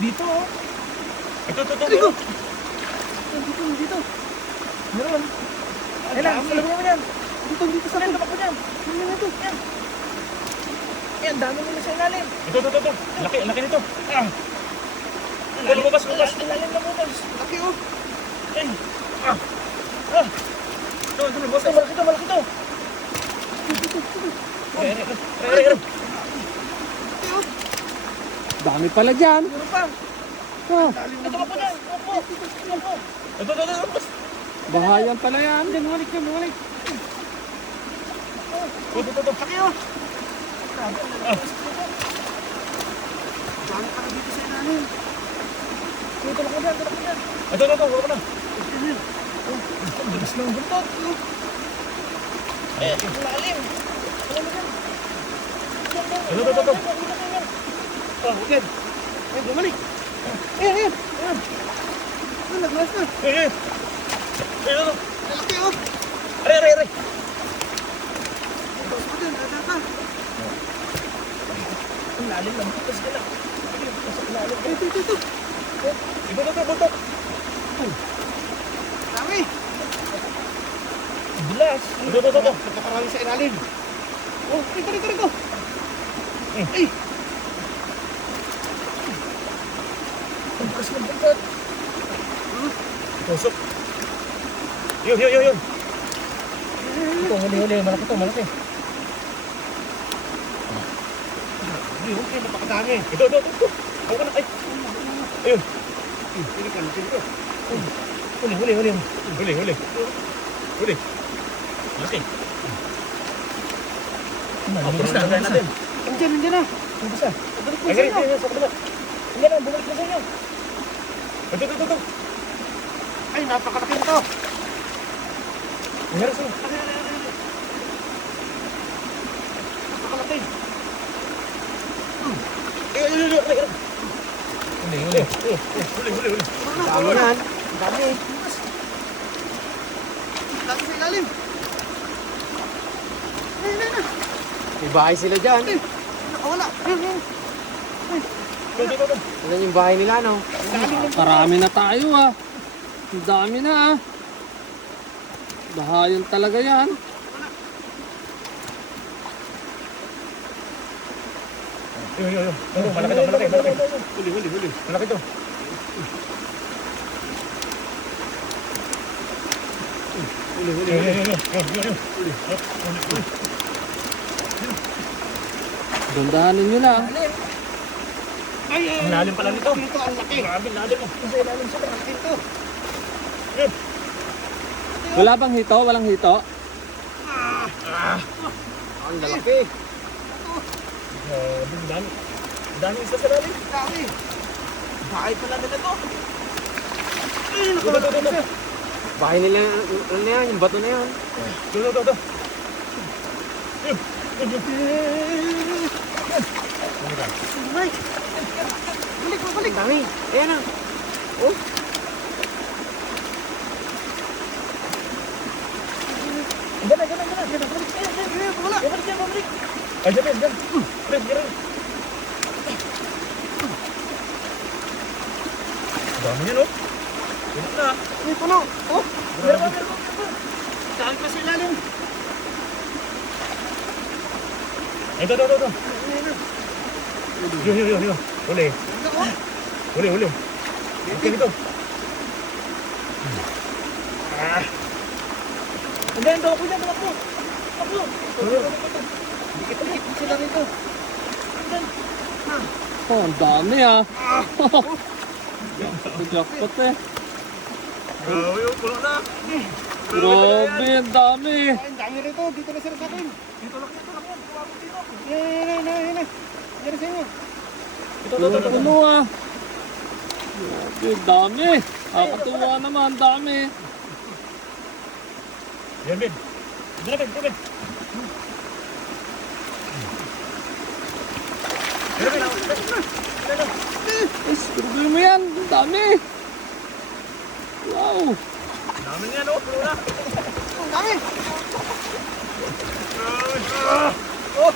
dito oh. Ito. Dito. Dito. Meron. Ayun lang, salabay mo yan. Dito sa akin. Tapak mo dyan. Yan ito. Yan. Yan, dami nila sa ilalim. Ito. Laki nito. Lumabas. Ilalim na butas. Laki oh. Ay. Ito, lumabas. Malaki to. Re. Dami pala dyan. Meron pa. Ito ka po dyan. Opo. Ito, lumabas. Bahayan pala yan. Bumalik. Ito. Laki oh. Dami ka dito sa ilalim. Dito lang ko dyan. Ito, wala ko na. Ang bilis ng buntot. Lalim. Alam mo dyan. Ito. Agad. Ay, bumalik. Ayan. Naglas na. Ito. Laki oh. Re. Tapos ko dyan. Data. Ang lalim ng butas ka na. Pasok lalim. Ito. Ito, buntot. Dami. Bilas. Ito. Napakarami sa ilalim. Oh, rito. Ay. Ang bukas ng buntot. Tusok. Yun. Ito, huli. Malaki. Okay, napakadami. Ito. Ako na. Ay. Ayun. Pinikan ito. Huli. Laki. Bumalik na natin. Nandiyan na. Ang busa. Bumalik na sa inyo. Sa kabila. Nandiyan na, bumalik na sa inyo. Ito. Ay, napakalaki nito. Meron sa'yo. Napakalaki. Huli. Dami yan. Dami. Dami sa ilalim. Ayun. May bahay sila dyan. Nakawala. Ito. Ilan yung bahay nila, no? Karami na tayo, ah. Ang dami na, ah. Bahayan talaga yan. Yun. Malaki. Huli. Malaki to. Yun. Gandahanin nyo lang. Ang lalim pala nito. Ito, ang laki. Grabe, lalim mo. Sa ilalim siya. Malaki ito. Yun. Wala bang hito? Walang hito? Ang lalaki. Dami isa sa lalim. Dami. Bahay pala nila to. Ay, Ito. nakawala. Bahay nila, ano na yan? Yung bato na yan. Ito. Mike. Balik. Dami. Ayan na. Oh. Ganun. Balik. Wala. Balik. Ay, dyan. Ren. Dami yan, oh. Puno na. Uy, puno. Oh. Meron pa. Dami pa sa ilalim. Ito. Yun. Huli. Okay, ito. Andyan, daw ako dyan. Ako. Dikit sila rito. Oh, ang dami, ah. Jackpot, eh. Puno na. Grabe, ang dami. Ay, ang dami rito. Dito na sila sa akin. Dito lang. Tumawag dito. Yan. Yan sa inyo. Puno, ah. Grabe, ang dami. Nakakatuwa naman, ang dami. Yan, Ben. Ben. Is, grabe mo yan. Ang dami. Wow. Dami yan, oh. Puno na. Ang dami. Oh.